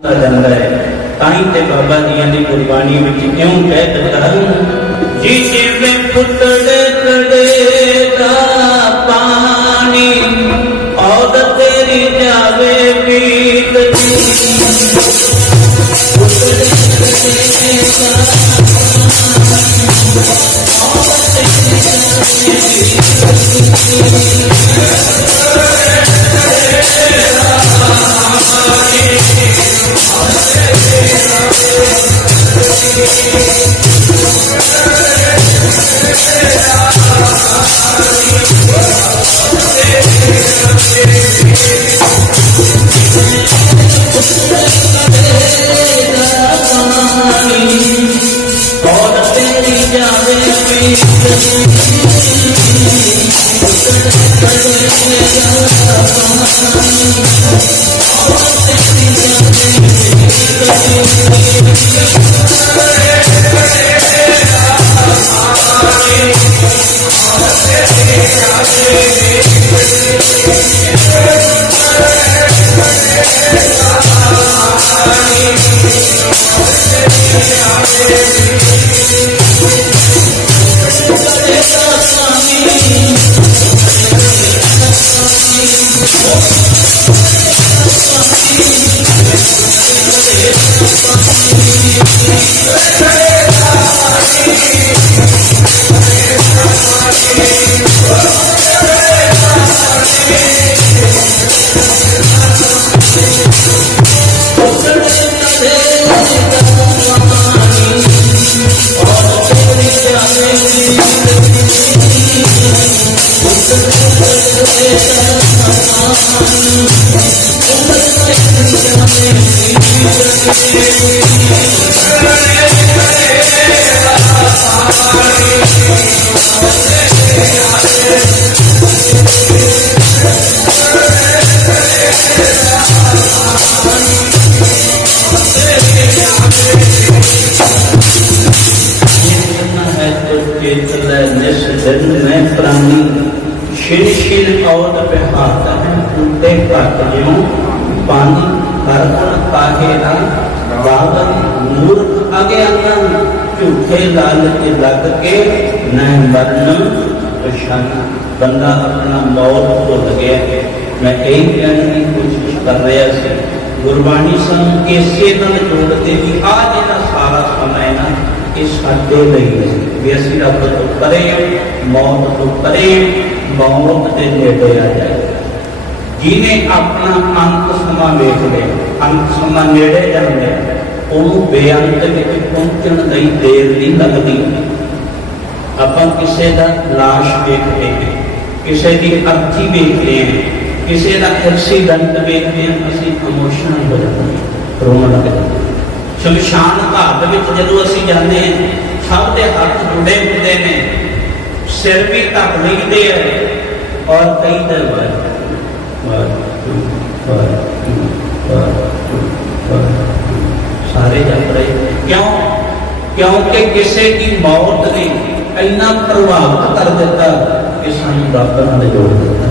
जाता है। ताई ते बाबा जी की गुरबाणी में क्यों कह दिता जी जिवें फुटड़े कड़े दा पानी औद तेरी जावे पीत बंदा अपना मौत भुल गया। मैं यही कहने की कोशिश कर रहा सी गुरबाणी सानू इसे नाल जोड़ते भी आ जिहड़ा सारा समय ना ये साडे लई है भी असीं रब तो परे मौत तो परे मौत के नेड़े आ जाए। जिन्हें अपना अंत समा वेख लिया अंत समा नेड़े जांदे उहनूं बेअंत विच पहुंचण लई देर नहीं लगती। आपां किसी का लाश देखते हैं, किसी की अर्थी देखते हैं, किसी का एक्सीडेंट देखते हैं, असीं इमोशनल हो जाते हैं, रोन लग जाते हैं। शमशान घाट में जदों असीं जाते हैं सब के हाथ जुड़े होते हैं, सिर भी ढक लईदे हैं और कई दिन सारे जप रहे। क्यों? क्योंकि किसी की मौत ने इन्ना प्रभावित कर दिता कि सानू रब नाल जोड़ दिता।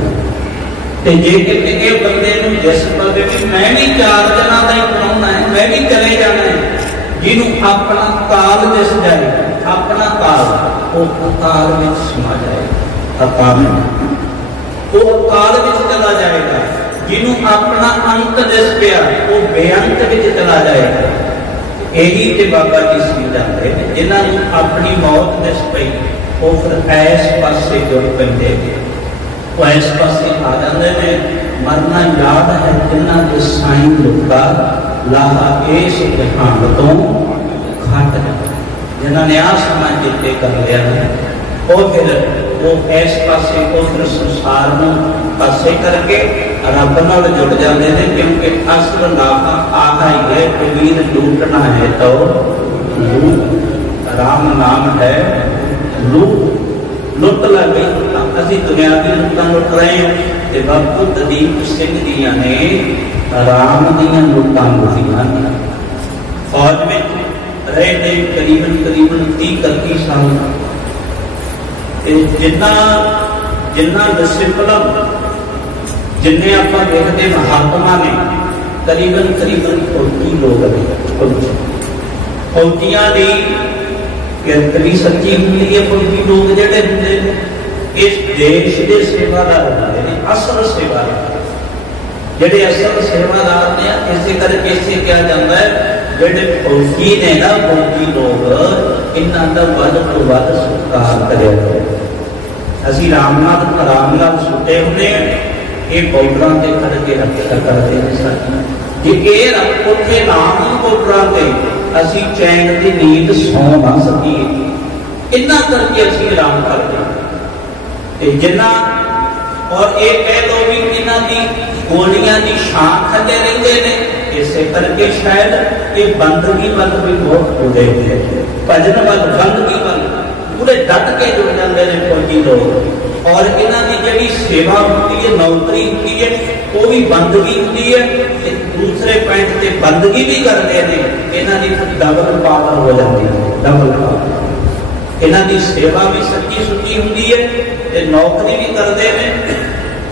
ते जे किते ये बंदे नूं जिस पवे भी मैं भी 4 दिनों का ही बनाउणा है, मैं भी चले जाना है, जिन्हों अपना काल दिस जाए, अपना काल वो अकाल में समा जाएगा, अकाल वो अकाल में चला जाएगा। जिन्हों अपना अंत दिस पिया वो बेअंत में चला जाएगा। यही तो बाबा जी समझाते हैं जिन्होंने अपनी मौत दिस पई वो फिर ऐस पासे जुड़ पैंदे, वो ऐस पासे आ जाते हैं। मरना याद है जिन्हों के साईं लुका लाहा इस जहान तो घट जाता। जिन्होंने आ समा चेते कर लिया है वो फिर वो ऐस पासे वो फिर संसार में पासे करके रब नाल जुड़ जाते हैं। क्योंकि असल लाहा आहा ही है कबीर लूटना है तो लूट, राम नाम है लूट। लुट लग गई असीं दुनियावी लुटां लुट रहे हैं। बाबू दलीप सिंह दियां ने राम दियां लुटां लुटियां फौज में रहे थे करीबन 30-31 साल। जिन्ना जिन्ना डिसिपलिन जिन्हें आप देखते महात्मा ने करीबन 40 फौजियां की किरत भी सच्ची होंगी है। फौजी लोग जोड़े होंगे इस देश के सेवादार होंगे ने, असल सेवादार जोड़े असल सेवादार ने। इस करके इसे क्या जाता है जोड़े फौजी ने ना, फौजी लोग इन्हों का वध तो वध सत्कार करे। असी रामनाथ सुते होंगे, ये बॉर्डर से खड़ के रक्षा करते हैं साडी। जे उत्थे नाम बॉर्डर से असी चैन की नींद सौ ना सकीए, इन्ना करके असी आराम करते जिन्ना। और ये कह लो भी इन्हों की गोलियां की शान थले रहते हैं। इस करके शायद ये बंदगी वल भी बहुत जुड़े हुए, भजन वल बंदगी वल पूरे डट के जुड़ जाते हैं फौजी लोग। और इन्हों की जी सेवा होती है, नौकरी होती है, वो भी बंदगी होती है। दूसरे पॉइंट से बंदगी भी करते हैं, इन्हों की डबल पावर हो जाती है, डबल पावर। इन्हों की सेवा भी सच्ची सुच्ची होती है, नौकरी भी करते हैं,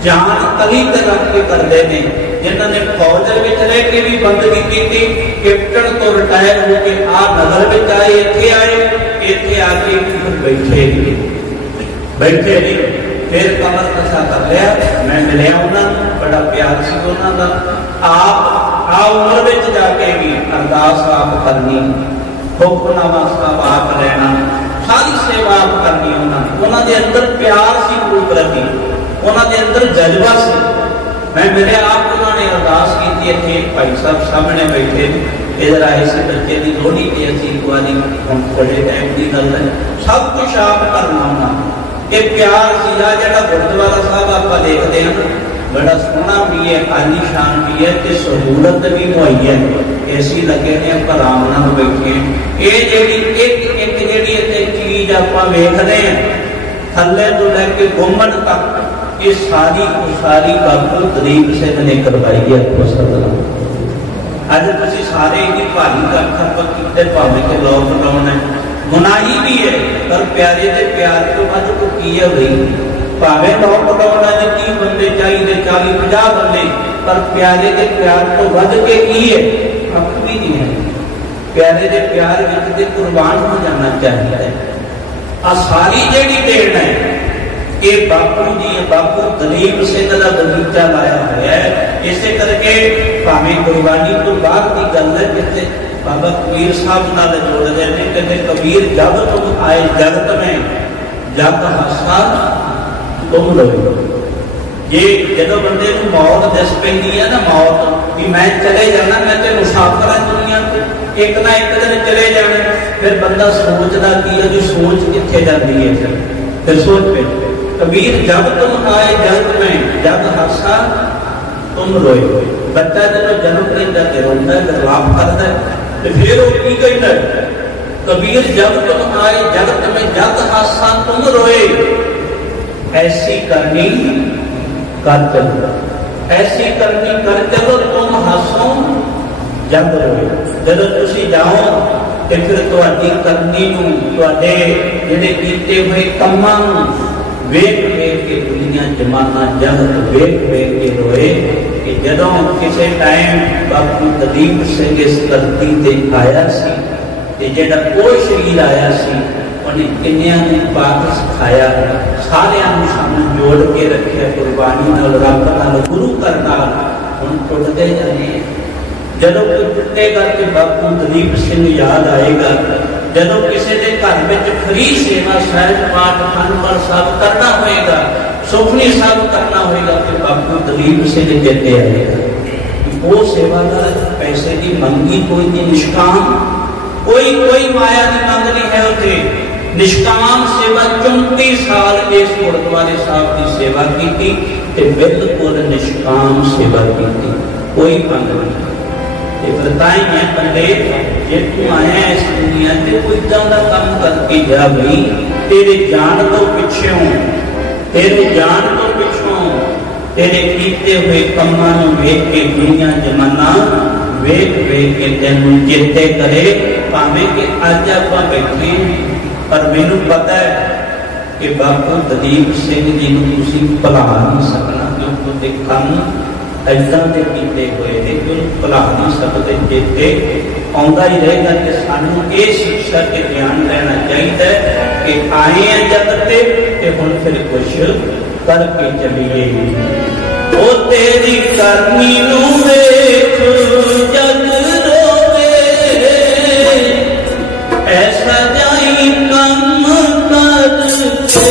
जान तली ते रख के करते हैं। जिन्होंने फौज में रह के भी बंदगी की, कैप्टन तो रिटायर होकर आ नगर में आए, इतने आए, इतने आके बैठे नहीं। फिर कमर कसा कर लिया, मैं मिलया उन्होंने, बड़ा प्यार से उन्होंने। आप आ उम्र में जाके भी अरदास आप करनी, हुक्मनामा साहब आप लेना, सारी सेवा आप करनी। उन्होंने अंदर प्यार सी गुरु प्रति, उन्होंने अंदर जज्बा से। मैं मिले आप, उन्होंने अरदास की थे, भाई साहब सामने बैठे इधर आए से बच्चे की लोहड़ी के असी गुआरी हम बड़े टाइम की गल है, सब कुछ आप करना होना। ये प्यार सीधा जरा गुरुद्वारा साहब आप देखते हैं, बड़ा सोहना भी है, आलीशान भी है, तो सहूलत भी मुहैया है। ऐसी लगे ने आप आराम नाल बैठे। ये जी एक चीज आप वेखते हैं थले तो लैके घूमन तक, ये सारी बाबू दलीप सिंह ने करवाई है। अज तुम सारे भारी कख किते, भावे के लॉकडाउन है, मनाही भी है, पर प्यारे के प्यार तो वध को की है भाई। भावे लॉकडाउन है 30 बंदे चाहिए, 40-50 बंदे, पर प्यारे के प्यार तो वध के की है, कख भी नहीं है। प्यारे के प्यार में कुर्बान हो जाना चाहिए। आ सारी जी देन है ये बापू जी, बापू दलीप सिंह का बगीचा लाया हुआ है। इसे करके भावे कुर्बानी तो बाद की गल है, जिसे बाबा कबीर साहब नाल जोड़ रहे हैं। कहते कबीर जब तुम आए जगत में, जग हासा तुम लोग। ये जो बंदे को मौत दस पैंदी है ना, मौत भी मैं चले जाना, मैं तो मुसाफिर है दुनिया को, एक ना एक दिन चले जाना। फिर बंदा सोचता की है, जो सोच कितने जाती है, फिर सोच पे कबीर जब तुम आए जगत में, जग हासा तुम रोए। बच्चा जो जन्म लेता है रोता है, लाभ करता है, तो फिर वो की कहता है कबीर जब तुम आए जगत में, जग हासा तुम रोए। ऐसी करनी कर चलो, ऐसी करनी कर चलो, तुम हसो जग रोए। जब तुम जाओ तो फिर तुहाडी करनी जिहड़े कीते हुए कामां वेख वेख के दुनिया जमाना जगत वेख वेख के रोए। कि जदों किसी टाइम बापू दलीप सिंह इस धरती से आया सी, जिहड़ा कोई शरीर आया सी, उन्हें किन्नियां ने पाक सिखाया, सारियां नूं सानूं जोड़ के रखे, कुर्बानी नाल, रब नाल, गुरु घर नाल। हुण टुटदे जाने, जदों कोई टुटेगा तो बापू दलीप सिंह याद आएगा। जदों किसी के घर में फ्री सेवा सहज पाठ अखंड साहब करना होएगा, सुखनी साहब करना होएगा, फिर बापू दलीप सिंह चेते आएगा। वो सेवादार पैसे की मंगी कोई नहीं, निष्काम कोई माया की मंग नहीं है। उसे निष्काम सेवा 34 साल इस गुरुद्वारे साहब की सेवा की, बिल्कुल निष्काम सेवा की, कोई मंग नहीं। बताई मैं बंदे जे तू आया इस दुनिया से, कोई इदा का काम करके जा भाई, तेरे जान तो पिछों, तेरे जान तो पिछों, तेरे कीते हुए कामां नूं वेख के दुनिया जमाना वेख वेख के तेनू चेते करे। भावें कि अज आपां बैठे, पर मैनूं पता है कि बापू दलीप सिंह जी नूं तुसीं भुला नहीं सकना, क्योंकि उहदे काम ऐसा के कीते हुए ने कि भुला नहीं सकते चेते। आउंदा ही रहेगा कि सानू ये शिक्षा के ध्यान लेना चाहिए कि आए हैं जगते ते हुण फिर कुछ करके चलिए। ओ तेरी करनी नू वेख जग रोवे, ऐसा जाई कम करके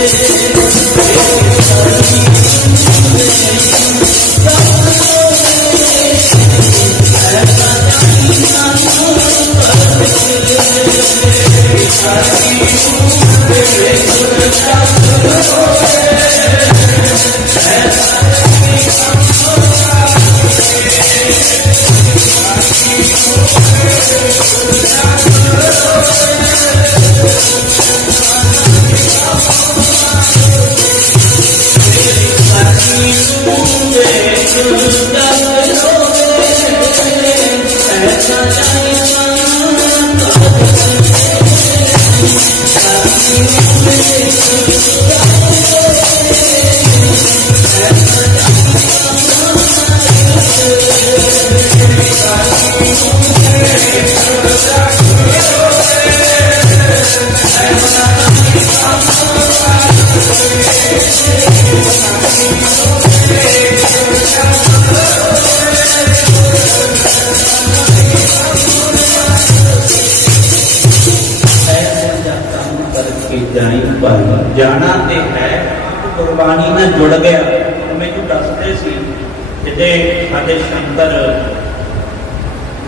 जाना तो है, कुर्बानी में जुड़ गया। मैनू दसते जिदे साडे शंकर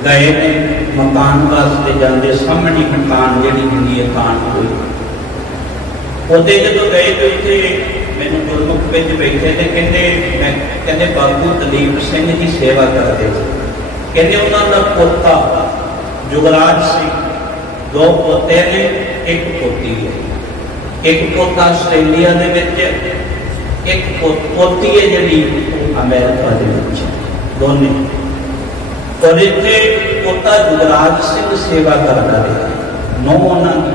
गए ने मकान वास्ते जाते सामने मकान जी होंगी है कान कोई उदे जो गए तो इतने मैनू गुरमुख बैठे तो कहते बाबू दलीप सिंह की सेवा करते कहते उन्होंने पोता जुगराज सिंह, दो पोते ने एक पोती है, एक पोता आस्ट्रेलिया दे विच, एक पोती है जी अमेरिका दे विच, दोने। और इत्थे पोता जुगराज सिंह सेवा करता रहा, नौ उन्होंने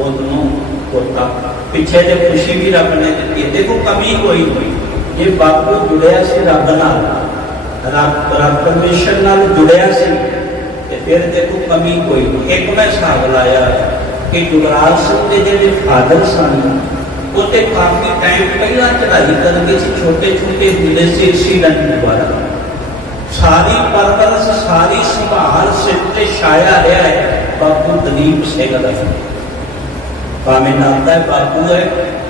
उदनों पोता पिछे जो खुशी भी रब ने दी। देखो कमी कोई नहीं, ये बापू जुड़िया से रब नाल, रब परमेश्वर नाल जुड़िया से, फिर देखो कमी कोई नहीं। एक मैं हिसाब लाया कि जुगराज सिंह के जो फादर सन वो तो काफी टाइम पहला चढ़ाई करके छोटे छोटे होंगे से एक्सीडेंट द्वारा सारी परवरिश सारी संभाल सिर से छाया रहा है बापू दलीप सिंह का। भावें नाता है बापू है,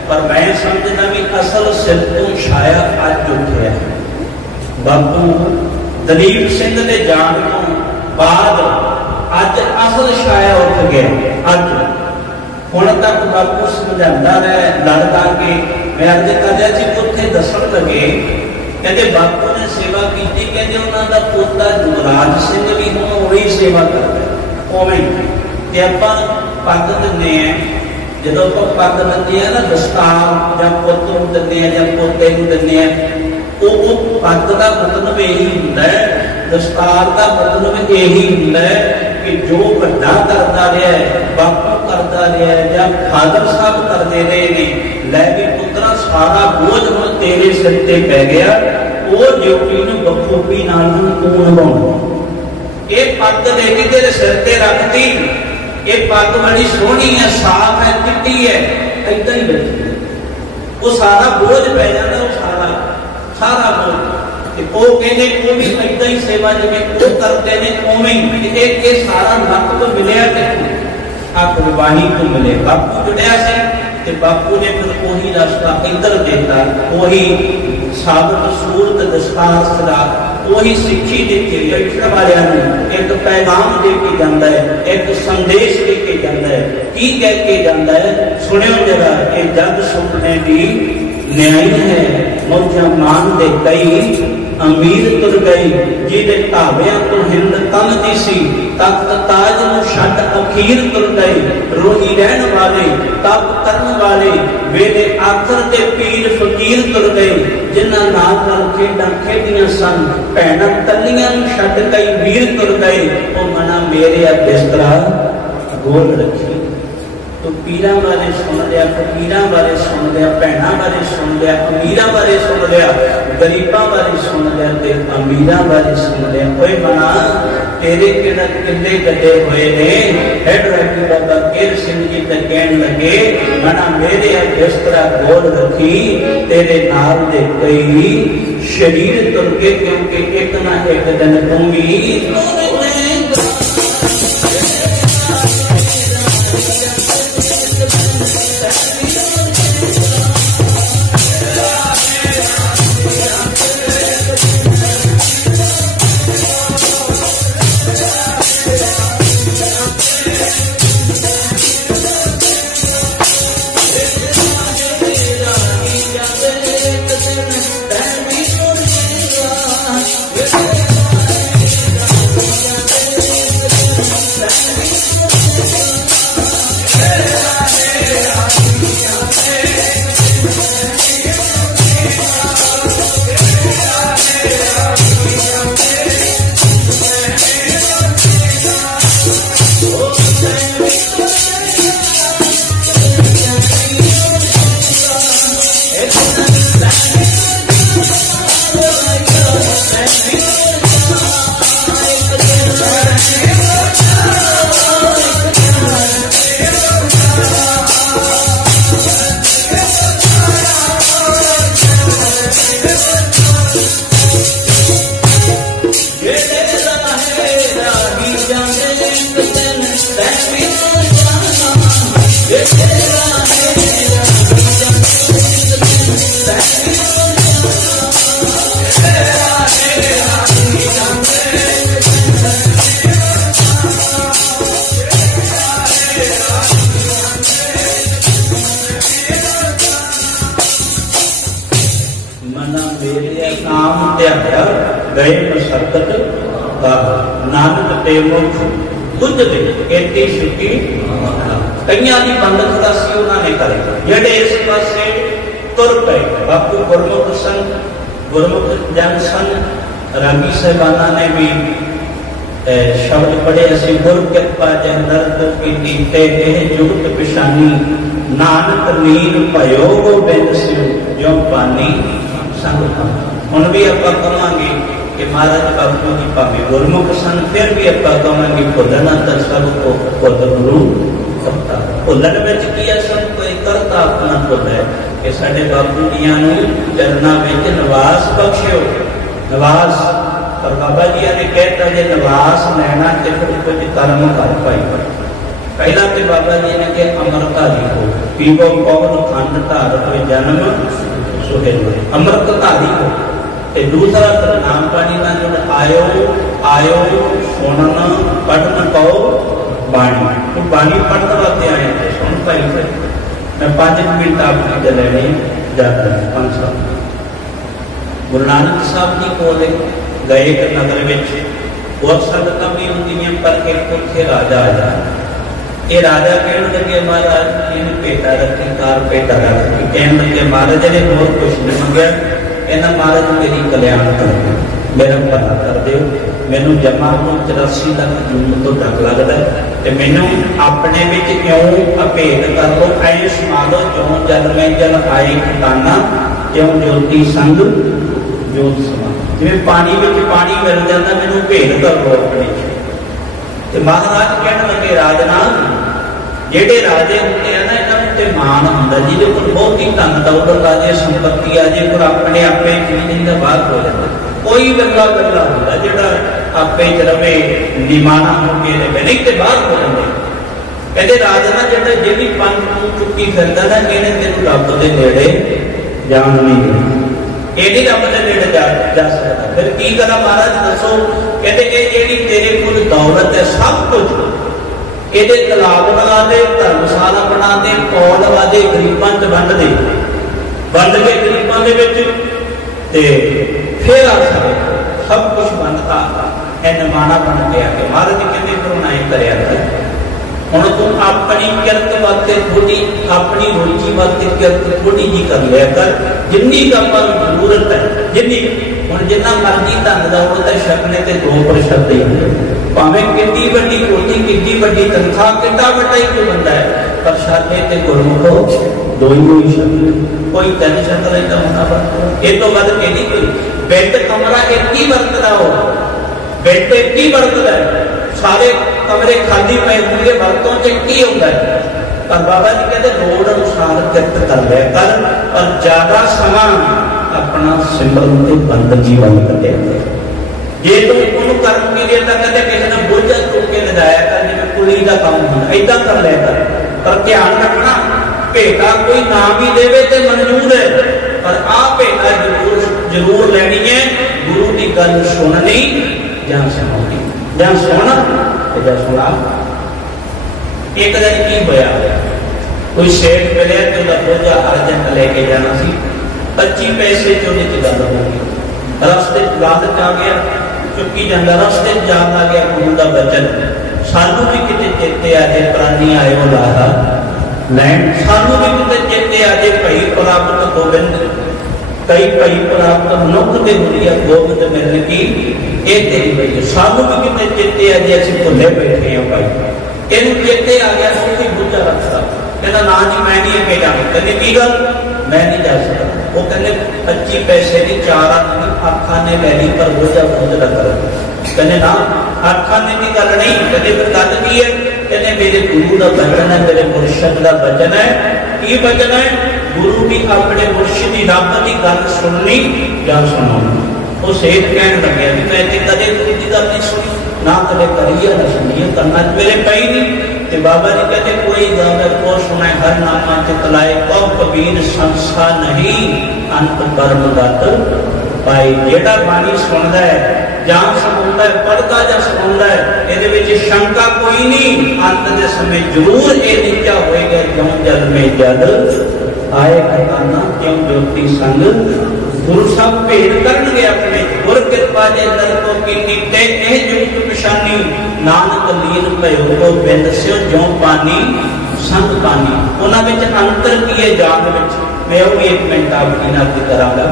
पर मैं समझना भी असल सिर तो छाया अज उठा है। बापू दलीप सिंह के जान तो बाद अज असल छाया उठ गया। अज हुण तक बापू समझाता रहा लड़का के मैं अर्ज कर रहा जी उत्थे दसन लगे कहते बापू ने सेवा की, कहते उन्होंने पोता जुगराज सिंह भी हुण वही सेवा करता उवें। आप पग दिंदे हैं, जो आप पग दिंदे हैं ना दस्तार या पुत नूं दिंदे हैं या पोते नूं दिंदे हैं, वो पग का मतलब यही हुंदा है, दस्तार का मतलब यही हुंदा है कि जो वड्डा करता रहा है, बापू करता रहा है या फादर साहब करते रहे ने, लै भी पुत्रा सारा बोझ हुण तेरे सिर ते पै गया, वो ड्यूटी नूं बखूबी नाल तूं निभाउणा। ये पग लेके तेरे सिर ते रख दी, ये पग बड़ी सोहनी है, साफ है, चिट्टी है, ऐदां ही बैठी वो सारा बोझ पै जाता, वो सारा सारा बोझ कहते वो भी ऐदा ही सेवा जिवें वो करते हैं उवें एक सारा नक तो मिलिया आ कुर्बानी को मिले। बापू जुड़िया से बापू ने फिर वही रास्ता इधर देता, वही साबत सूरत दस्तार सदा वही सिक्खी देती बैठने वाले एक पैगाम दे के जाता है, एक संदेश दे के जाता है। की कह के जाता है सुनियो जरा, ये जग सुपने की न्याय है, मौजा मान दे कई अमीर तुर गई, जिहदे ढाबियां तो हिंद तन दी सी, तख्त ताज नूं छड्ड अखीर तुर गए, रोही रहन वाले तप करन वाले वेले आखर दे पीर फकीर तुर गए, जिन्हां नाल खेडां खेडियां सन भैणां तल्लियां नूं छड्ड कई वीर तुर गए, ओ मना मेरे बिस्तरा गोल रखी। तो पीरां बारे सुन लिया, फकीरां बारे सुन लिया, भैणां बारे सुन लिया, अमीरां बारे सुन लिया, गरीबां बारे सुन लिया, ते अमीरां बारे सुन लिया। कोई मना तेरे किले कटे हुए ने। हेड रखी बाबा केर सिंह जी ते कहन लगे मना मेरे बिस्तरा गोल रखी, तेरे नाल दे कई शरीर तुर के, क्योंकि एक ना एक दिन तू भी गए मशक्कत का नानक ते मुख बुद्ध दे एती सुखी। कईयां दी पंडित दासी उन्होंने करे जेडे इस पासे तुर पे बापू गुरमुख सन, गुरमुख जन सन। रागी साहबाना ने भी शब्द पढ़े असी गुर कृपा जै नरद की ते जुगत पिछानी, नानक नीर भयो गोबिंद सिंह जो पानी संग। हुण भी आप कहांगे कि महाराज बापू जी भावे गुरमुख सन, फिर भी आप कहांगे भुलना तो सब को खुद गुरु करता। भुलन में की असल कोई करता अपना खुद है कि साडे बापू जियां नूं चरना विच निवास बख्शियो। निवास पर बाबा जी ने कहता जे निवास लैना ते फिर कुछ कर्म कर पाई। पहला तो बाबा जी ने कहा अमृतधारी हो, पीवो पवन खंड धार कोई जन्म सुहे अमृतधारी हो। दूसरा नाम पानी का जो आयो आयो सुनना पढ़न पाओ बाणी। तो बाणी पढ़ने वास्ते आए थे, सुन पाई थे। मैं 5 मिनट आपकी चले जाता है 5 साल। गुरु नानक साहब जी को गए एक नगर में बहुत संगत भी होंगी, पर एक उत्थे राजा आया। ये राजा कहने लगे महाराज इन भेटा रखी, कार भेटा रखी। कहने लगे महाराज ने बहुत कुछ नहीं मंगया, कहना महाराज मेरी कल्याण कर दो, मेरा भला कर दो। मैनू जमा को 84 लाख जून तो डर लगता है, मैनू अपने विच क्यों अभेद कर लो। ऐ समा दो क्यों जल में जल आए खटाना, क्यों ज्योति संग जोत समा। जिवें पानी में पानी मिल जाता, मैनू भेद कर लो अपने। तो महाराज कहने लगे राजना जेडे राजे होते हैं ना, इन्होंने ते मान होंदा, जिहदे कोल बहुत ही धन दौलत आ जाए, संपत्ति आ जाए, पर अपने आपे जीवन का बाहर हो जाता। कोई बंदा बंदा होंदा जिहड़ा आपे च रवे, निमाना होके रहे, नहीं ते बाहर हो जाते। कहते राजना जिहड़ा जेडी पंथ चुकी फिरदा ना, इहने तेनू रब दे नेड़े जान नहीं देना, ये नहीं रब दे नेड़े जा सकता। फिर की करा महाराज दसो। कहते ये जेडी तेरे कोल दौलत है सब कुछ, ਇਹਦੇ तलाब बना दे, धर्मशाला बना दे, पौल वादे गरीबां च वंड दे, वंड के गरीबां दे विच ते फिर आ सकते सब कुछ बनता है। निमाना बन गया कि महाराज कहते फिर ना करिया कर। हुण तू अपनी किरत वास्ते थोड़ी, अपनी रोजी वास्ते किरत थोड़ी जी कर लिया कर, जिन्नी का जरूरत है जिन्नी। हुण जिन्ना मर्जी धन दौलत है, छकने ते 2% ही भावें कितनी वड्डी कोठी, कितनी वड्डी तनख्वाह, कितना वड्डा ही कोई बंदा है, प्रशादे ते गुरमुखो दो ही शब्द, कोई 3 शब्द लेता होना पर ये तो बद के नहीं कोई बेड कमरा एक ही वरतदा हो, बेड एक ही वरतदा है, सारे कमरे खाली पे होंगे, वरतों से की होता है। पर बाबा जी कहते लोड़ अनुसार किरत कर लिया कर, और ज्यादा समा अपना सिमरन ते बंदगी वाली कटे। जे तू उन्होंने कर्म की देर तक कहते किसी ने बोझा चुक के लदाया कर, जिवें कुली का काम होता इदा कर लिया कर। पर ध्यान रखना भेटा कोई नाम ही देवे ते मंजूर है, पर आ भेटा जरूर लेनी है, गुरु की गल सुननी या सुनानी, या सुन या सुना। एक दिन की होया, कोई सेठ मिले तो बोझा अर्जन लेके जाना सी, 25 पैसे चोरी की गल हो गई, रस्ते लालच आ गया, चुकी जाता रस्ते जान आ गया गुरु का बचन, सानू भी किते चेते आ जाए प्राणी आयो लाहा लैंड, सानू भी किते चेते आ जाए भई प्राप्त गोबिंद, कई भई प्राप्त मनुख के गुरिया गोबिंद मिलने की ये तेरी वजह, सानू भी किते चेते आ जाए असं भुले बैठे हैं भाई, तेन चेते आ गया तो कोई बुझा रखता, कहना ना जी मैं नहीं अगे जाना, कहने की गल मैं नहीं जा सकता, वो कहने 25 पैसे की 4 आदमी आखाने ले ली पर बोझा खुद रख रहा, कहने ना आखाने की गल नहीं, कहने फिर गल की है, कहने मेरे गुरु का वचन है, मेरे मुर्शद का वचन है, की वचन है, गुरु भी अपने मुर्शिद की रब की गल सुननी या सुनानी। वो सेठ कहने लगे मैं कदे गुरु की गल नहीं सुनी, ना कदे करिए ना सुनिए, करना मेरे पई नहीं। ते बाबा जी कहते कोई गल को सुने हर नामा चितलाए, कौ कबीर संसा नहीं अंत कर्म गत पाई। जेड़ा बाणी सुनता है जां सुनता है, पढ़ता जां सुनता है, ਇਹਦੇ ਵਿੱਚ शंका कोई नहीं, अंत के समय जरूर ये नीचा होएगा, क्यों जल में जल आए खजाना, क्यों ज्योति संग गुरु साहब भेद करनगे अपने, गुर कृपा जे दर को कीती ते एह जुगत पछानी, नानक लीन भयो को बिंद स्यो ज्यों पानी संग पानी। उन्हां विच अंतर की है जान विच, मैं वो 1 मिनट आपकी नाल करांगा।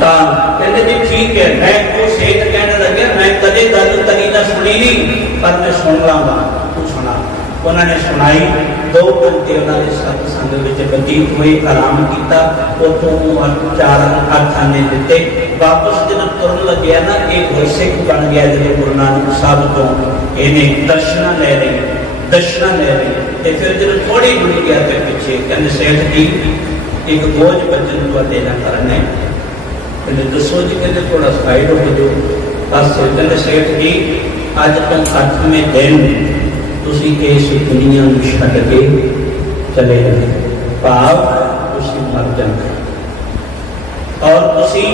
तां कहंदे जी ठीक है, मैं वो सेठ कहने लगे मैं कदे गल करी ना सुनी नहीं, पर मैं सुन लांगा, तू सुना। उन्होंने सुनाई, 2 घंटे उन्होंने सत्संग विच बतीत हुए, आराम किया, उतों 4 आखाने दिते, वापस जब तुरन लगे ना एक गुरसिख बन गया, जो गुरु नानक साहब तो इन्हें दर्शना ले रही, तो फिर जो थोड़ी दूर गया तो पिछे कहते सेठ जी एक बोझ बचन को देना करना है, कहते दसो जी, कहते थोड़ा साइड हो जो बस, कहते सेठ जी अज तो 8वें दिन तुसी इस दुनिया में छड्ड के चले जाओ, भाव तुसी मर जाओगे, और तुसी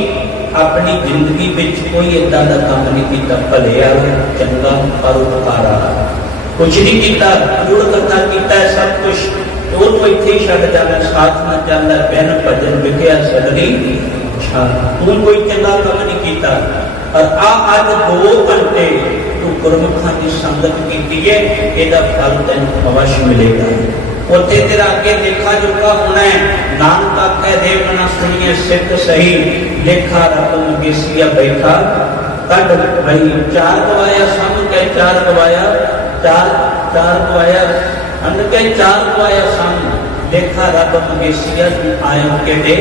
अपनी जिंदगी में कोई इदा का काम नहीं किया, भले आ चंगा परोपकार कुछ नहीं किया, जुड़ करता किया सब कुछ, तो वो इत्थे ही छड्ड जावे, साथ न चलदा बिन भजन विख्या सगली तू कोई चंगा काम नहीं किया, और आज 2 घंटे तू गुरमुखां की संगत की है, ਇਹਦਾ फल तेन अवश्य मिलेगा। उत्थे तेरा अगे देखा जोगा होना है, नानक आखे देव ना सुनिए सिख सही, लेखा रब मंगेसिया बैठा कड भई, 4 गवाया संग के 4 गवाया, 4 गवाया अंग के 4 गवाया संग, लेखा रब मंगेसिया आयो के दे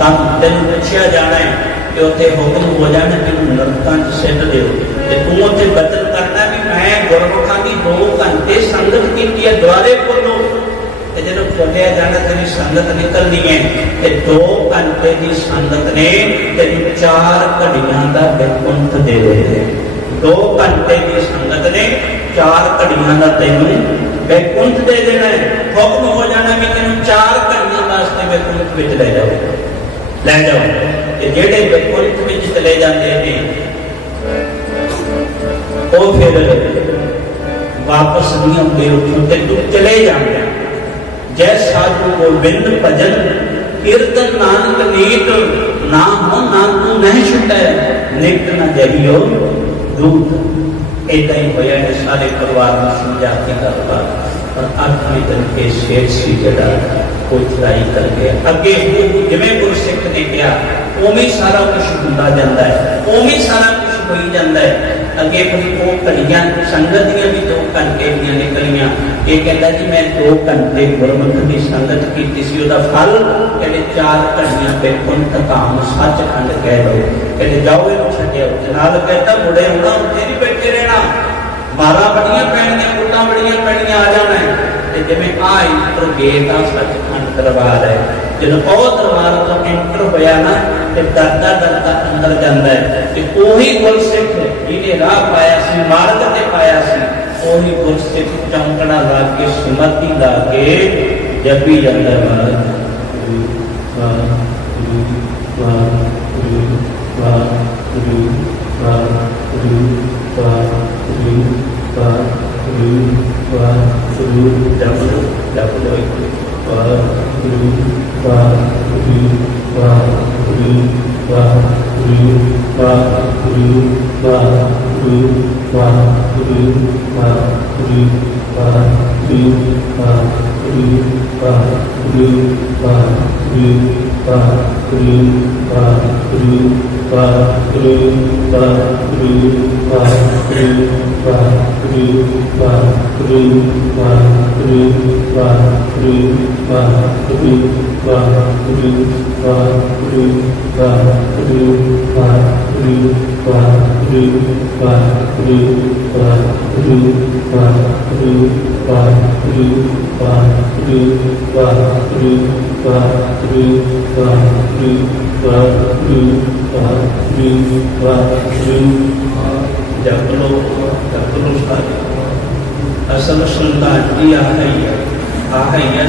तम, तेन पूछया जाना है कि उत्थे हुक्म हो जाने तेन नरकां च सिट दिओ, ते तू उत्थे बचन करना भी मैं गुरमुखां दी 2 घंटे संगत कीती है, द्वारे बोलो, ते जदों बोलिया जाना तेरी संगत निकलनी है, ते 2 घंटे की संगत ने तेन 4 घड़ियां दा वैकुंठ दे देना, 2 घंटे की संगत ने 4 घड़ियां दा तेनू वैकुंठ दे देना है। हुक्म हो जाना भी तेन 4 घड़ियां वास्ते वैकुंठ विच ले जाओ, ले जाओ, ते जेड़े वैकुंठ विच चले जाते हैं वो फिर वापस नहीं आते, उठते तू चले जाते, जय साधु गोबिंद भजन कीर्तन नानक नीत, ना हो ना तू नहीं छुटा, नित न जहियो दूत। इदा ही होया है सारे परिवार में समझा के गलबात, और 8वें दिन के सेठ सी जड़ा कोई चढ़ाई कर गया, अगे जिवें गुरसिख ने कहा उवें सारा कुछ होंदा जांदा है, उवें सारा कुछ होई जांदा है। अगे फिर वो घड़ियां संगत दियां भी 2 घंटे दियां निकलियां, ये कहता जी मैं 2 घंटे गुरमुख की संगत की फल कहते 4 घड़ियां बैकुंठ धाम सचखंड कह लो। कहते जाओ इन छड्डिया जनाब कहता मुड़े होना उत्थे नहीं बैठे रहना, मारा बड़िया पैणियां कुट्टां बड़िया पैणियां आ जाना है। जिवें आ इंटर गेट आ सचखंड दरबार है, जो दरबार तो इंटर होया ना तो डरदा डरदा अंदर जाता है। तो उही गुरसिख जिन्हें राह पाया सी मार्ग ते पाया सी उही गुरसिख चौंकड़ा ला के सुमति ला के जपी जाता है। असल श्रद्धांजलि आहैया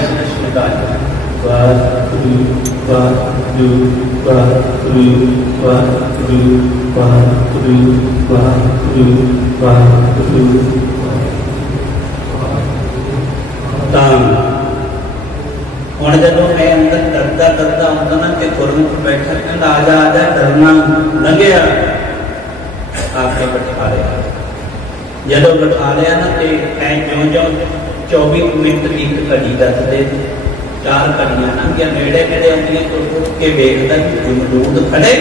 श्रद्धांजलि हुण जदों मैं अंदर डरदा डरदा आउंदा ना कि गुरमुख बैठा कहंदा आजा आजा डरना लंघिया आके बिठा लिया। जदों बिठा लिया ना तो ज्यों ज्यों 24 मिनट की एक घड़ी दसदे 4 घड़ियां ना गया नेड़े नेड़े आउंदियां तो उठ के वेखदा कि मौजूद खड़े।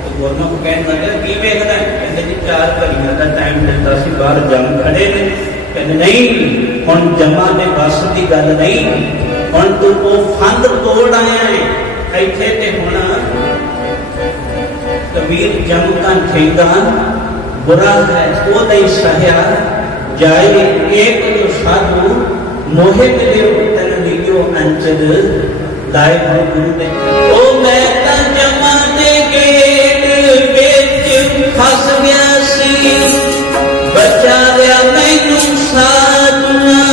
तो गुरमुख कहण लगा की वेखदा? कहंदे जी 4 घड़ियां का टाइम दिता सी बाहर जम खड़े ने। कहंदे नहीं हुण जमा ने बस की गल नहीं, हुण तू वो फंद तोड़ आया है इत्थे ते हुण कबीर जम का ठेंगा बुरा है वो नहीं सहया जाए एक जो साधु मोहे मिले तन लियो अंचल लाए गुरु ने। ओ मैं ता जमा दे गेट विच फस गया सी बचा लिया मैनू साधुआं।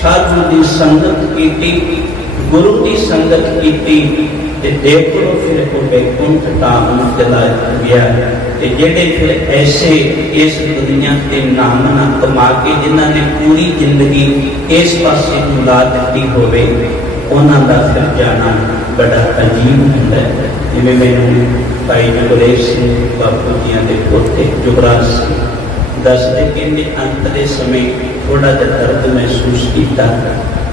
साधु की संगत की गुरु की संगत की देख लो फिर वो बैकुंठ धाम चला गया। जेडे फिर ऐसे इस दुनिया के नाम ना कमा के जिन्होंने पूरी जिंदगी इस पासे ला दी होवे उन्हां दा फिर जाना बड़ा अजीब होंदा है। जिवें मैनूं भाई जुगरेश सिंह बापू जियां दे पोते जुगराज सिंह दसदे कहंदे अंत दे समय थोड़ा जिहा दर्द महसूस किया,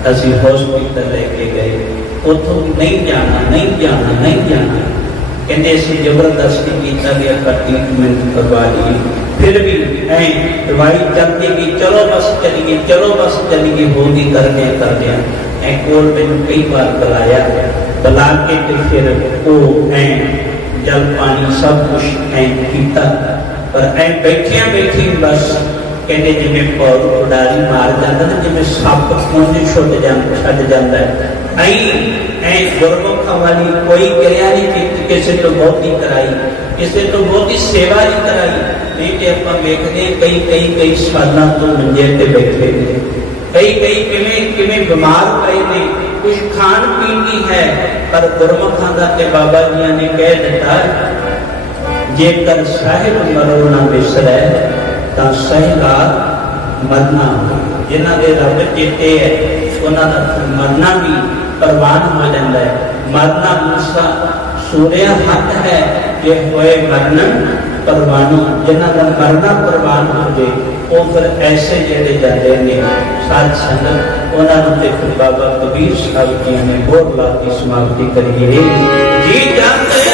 असीं हॉस्पिटल लेके गए, उतों नहीं जाना नहीं जाना नहीं जाना, कहते असीं जबरदस्ती किया गया पर ट्रीटमेंट करवा ली। फिर भी दवाई चलती गई, चलो बस चलिए, चलो बस चलिए, होगी करने कोल मैंने कई बार बुलाया, बुला के फिर वो जल पानी सब कुछ किया, पर बैठिया बैठी बस कहते जिमें पौध उडारी मार जाता ना, जिमें सप पुंज छुट जाता है। गुरमुखा वाली कोई क्रिया नहीं की, किसी तो बहुती कराई, किसी तो बहुती सेवा नहीं कराई। नहीं कि आप देखते कई सालों तो मंजे पे बैठे ने, कई किमें बीमार पए ने, कुछ खान पीन की है, पर गुरमुखा का ते बाबा जी ने कह दिता, जेकर साहिब मरो ना बिसरै तां सहिलार मरना। जिन्हों के रब चेते है उन्होंने मरना भी प्रवान हो जाता है। मरना मूसा सूर्या हथ है जे होए मरन परवानो, जिन्हों का मरना प्रवान हो जाए वो फिर ऐसे जेडे जाते हैं साध संगत, उन्होंने फिर बाबा कबीर साहब जी ने बोर ला की समाप्ति करिए। जी जाते